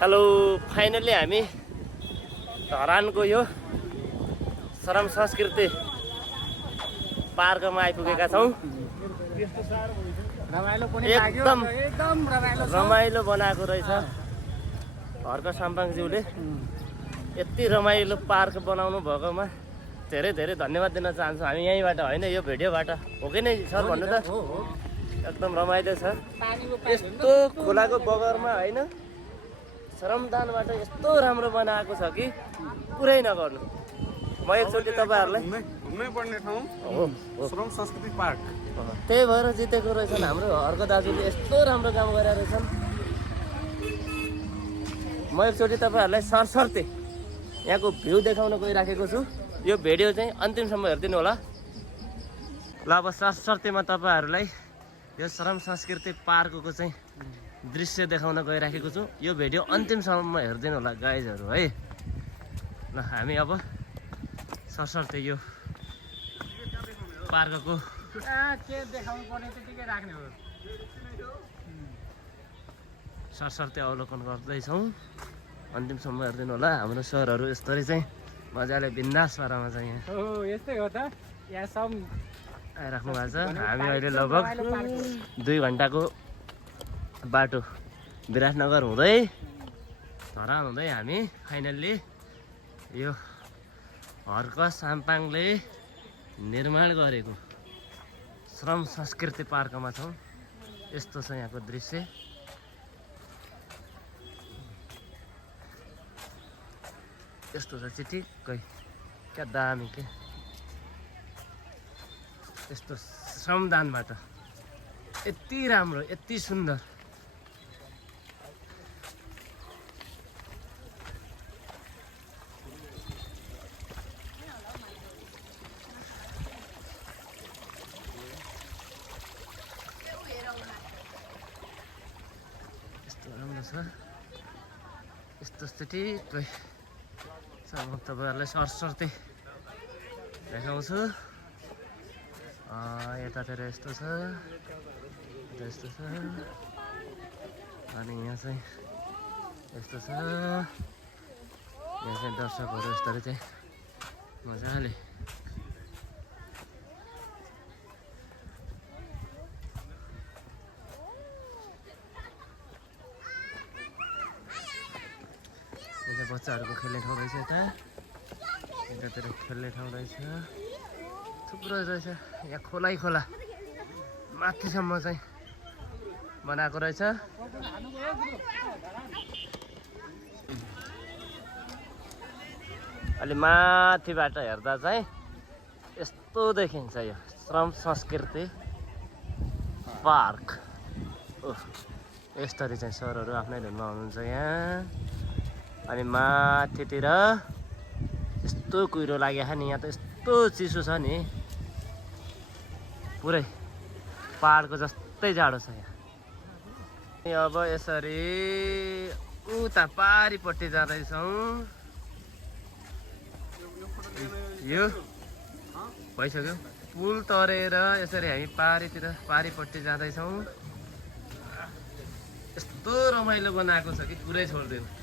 Hello, finally हामी धरानको यो श्रम संस्कृति पार्कमा आइपुगेका छौँ। एकदम रमाइलो बनाएको रहेछ हर्क साम्पाङज्यूले। यति रमाइलो पार्क बनाउनु भएकोमा धेरै धेरै धन्यवाद दिन चाहन्छु। हामी यहीँबाट होइन, यो भिडियोबाट हो कि नै सर भन्नु त? एकदम रमाइलो छ। यस्तो खोलाको बगरमा होइन, श्रमदानबाट यस्तो राम्रो बनाएको छ कि पुरै नगर्नु। म एकचोटि तपाईँहरूलाई घुम्नै पर्ने ठाउँ हो श्रम संस्कृति पार्क। त्यही भएर जितेको रहेछन् हाम्रो हर्क दाजुले। यस्तो राम्रो काम गरेर रहेछन्। म एकचोटि तपाईँहरूलाई सरसर्ती यहाँको भ्यू देखाउन गइराखेको छु। यो भिडियो चाहिँ अन्तिमसम्म हेरिदिनु होला। ल अब सरसर्तीमा तपाईँहरूलाई यो श्रम संस्कृति पार्कको चाहिँ दृश्य देखाउन गइराखेको छु। यो भिडियो अन्तिमसम्म हेरिदिनु होला गाइजहरू है। ल हामी अब सरसर्ती यो पार्कको सरसर्ती अवलोकन गर्दैछौँ। अन्तिमसम्म हेरिदिनु होला। हाम्रो सरहरू यस्तरी चाहिँ मजाले बिन्दास पारामा चाहिँ यहाँ यस्तै हो त। यहाँ सब आइराख्नु भएको छ। हामी अहिले लगभग 2 घन्टाको बाटो विराटनगर हुँदै धरान हुँदै हामी फाइनल्ली यो हर्क साम्पाङले निर्माण गरेको श्रम संस्कृति पार्कमा छौँ। यस्तो छ यहाँको दृश्य। यस्तो छ चिटिक्कै, क्या दामी के। यस्तो श्रमदानबाट यति राम्रो, यति सुन्दर। यस्तो राम्रो छ। यस्तो ठिकै छ। म तपाईँहरूलाई सरसर्ती देखाउँछु। यतातिर यस्तो छ, यस्तो छ, अनि यहाँ चाहिँ यस्तो छ। यहाँ चाहिँ दर्शकहरू यस्तरी चाहिँ मजाले बच्चाहरूको खेल्ने ठाउँ रहेछ। यतातिर खेल्ने ठाउँ रहेछ, थुप्रो रहेछ। यहाँ खोलै खोला माथिसम्म चाहिँ बनाएको रहेछ। अलि माथिबाट हेर्दा चाहिँ यस्तो देखिन्छ यो श्रम संस्कृति पार्क। यस्तरी चाहिँ सरहरू आफ्नै धुनमा हुनुहुन्छ यहाँ। अनि माथितिर यस्तो कुहिरो लाग्यो नि। यहाँ त यस्तो चिसो छ नि, पुरै पहाडको जस्तै जाडो छ यहाँ। अब यसरी उता पारिपट्टि जाँदैछौँ। यो भइसक्यो पुल तरेर यसरी हामी पारिपट्टि जाँदैछौँ। यस्तो रमाइलो बनाएको छ कि पुरै छोडिदिनु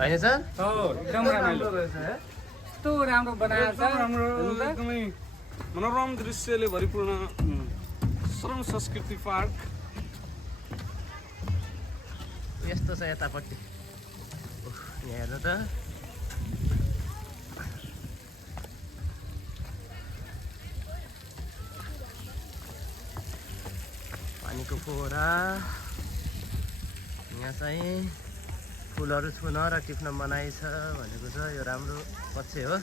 होइन सर? एकदम राम्रो रहेछ। यस्तो राम्रो बनाएको छ, एकदमै मनोरम दृश्यले भरिपूर्ण श्रम संस्कृति पार्क। यस्तो छ यतापट्टि। यहाँ हेर्नु त, पानीको फोहरा। यहाँ चाहिँ फुलहरू छुन र टिप्न मनाइ छ भनेको छ। यो राम्रो पक्ष हो।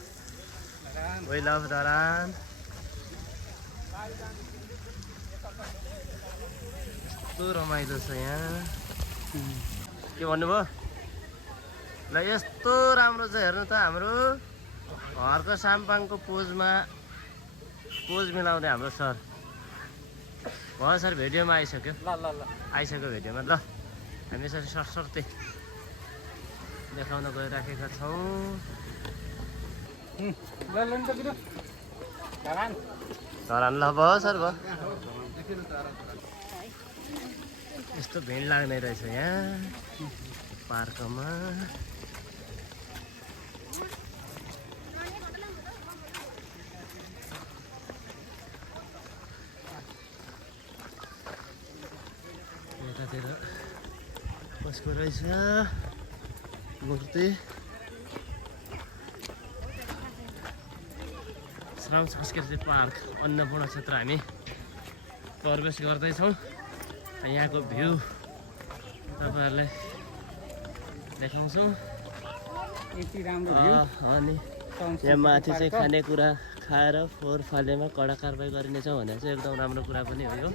We love Dharan. यस्तो रमाइलो छ यहाँ। के भन्नुभयो? ल यस्तो राम्रो छ हेर्नु त। हाम्रो हर्क साम्पाङको पोज मिलाउँदै हाम्रो सर भयो। सर भिडियोमा आइसक्यो। आइसक्यो भिडियोमा। ल हामी यसरी सरसर्ती देखाउन गइराखेका छौँ। धरान ल भयो सर भयो। यस्तो भिड लाग्ने रहेछ यहाँ पार्कमा। यतातिर कसको रहेछ मूर्ति। श्रम संस्कृति पार्क अन्नपूर्ण क्षेत्र हामी प्रवेश गर्दैछौँ। यहाँको भ्यू तपाईँहरूले देखाउँछौँ। यति राम्रो भ्यू। अनि यहाँ माथि चाहिँ खानेकुरा खाएर फोहोर फालेमा कडा कारबाही गरिनेछ भने चाहिँ एकदम राम्रो कुरा पनि हो यो।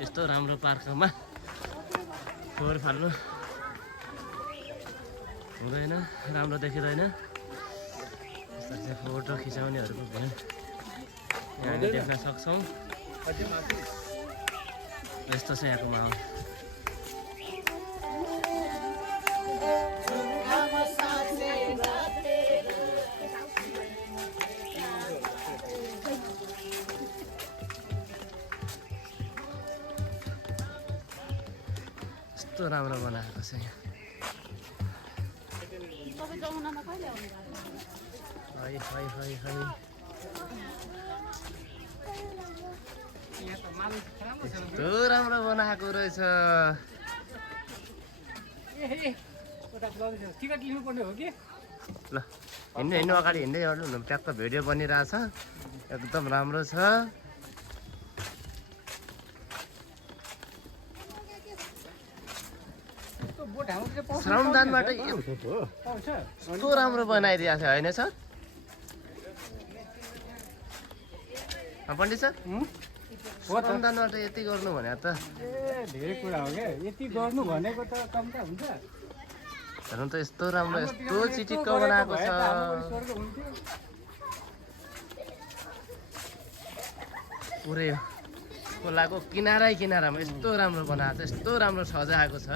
यस्तो राम्रो पार्कमा फोहोर फाल्नु हुँदैन, राम्रो देखिँदैन। यस्तो चाहिँ फोटो खिचाउनेहरूको भिड यहाँ हामी देख्न सक्छौँ। यस्तो छ यहाँको माहौल। यस्तो राम्रो बनाएको छ यहाँ। यस्तो राम्रो बनाएको रहेछ। टिकट लिनुपर्ने हो कि? ल हिँड्नु अगाडि हिँड्दै गर्नु, ट्याक्क भिडियो बनिरहेछ। एकदम राम्रो छ। श्रमदानबाट यस्तो राम्रो बनाइदिएको छ होइन सर? पण्डित सर श्रमदानबाट यति गर्नु भने त धेरै कुरा हो क्या। यति गर्नु भनेको त कम त हुन्छ। हेर्नु त यस्तो राम्रो, यस्तो चिटिक्क बनाएको छ। पुरै खोलाको किनारै किनारामा यस्तो राम्रो बनाएको छ, यस्तो राम्रो सजाएको छ।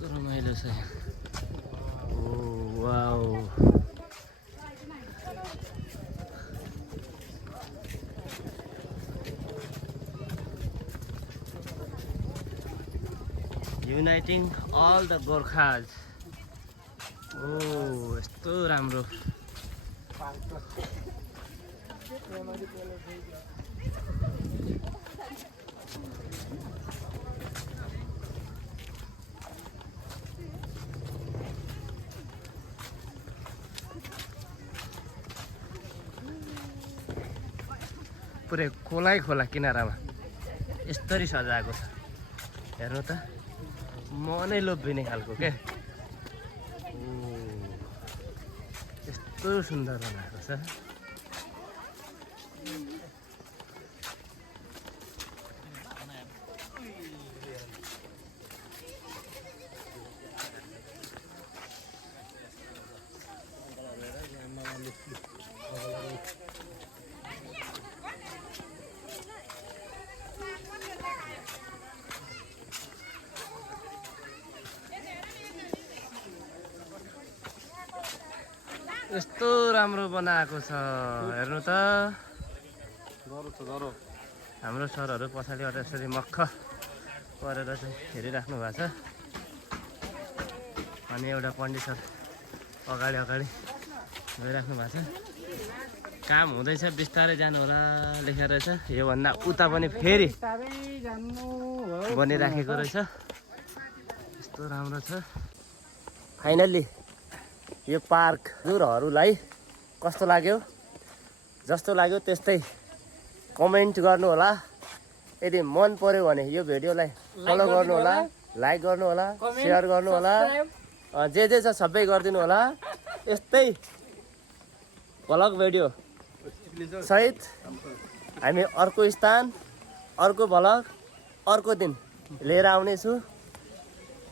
रमाइलो छ। Oh wow, uniting all the Gorkhas. ओ यस्तो राम्रो। पुरै खोलै खोला किनारामा यस्तरी सजाएको छ। हेर्नु त मनै लोभिने खालको के। यस्तो सुन्दर बनाएको छ। यस्तो राम्रो बनाएको छ। हेर्नु त हाम्रो सरहरू पछाडिबाट यसरी मक्ख परेर चाहिँ हेरिराख्नु भएको छ। अनि एउटा पण्डित सर अगाडि अगाडि गइराख्नु भएको छ। काम हुँदैछ, बिस्तारै जानु होला लेखेर रहेछ। योभन्दा उता पनि फेरि बनिराखेको रहेछ। यस्तो राम्रो छ। फाइनल्ली यो पार्क हजुरहरूलाई कस्तो लाग्यो? जस्तो लाग्यो त्यस्तै कमेन्ट गर्नु होला। यदि मन पर्यो भने यो भिडियोलाई फलो गर्नु होला, लाइक गर्नु होला, सेयर गर्नु होला, जे जे छ सबै गरिदिनु होला। यस्तै भ्लग भिडियो सहित हामी अर्को स्थान अर्को भ्लग अर्को दिन लिएर आउनेछु।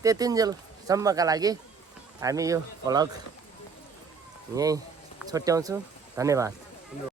त्यतिन्जेलसम्मका लागि हामी यो भ्लग यहीँ छुट्याउँछौँ। धन्यवाद।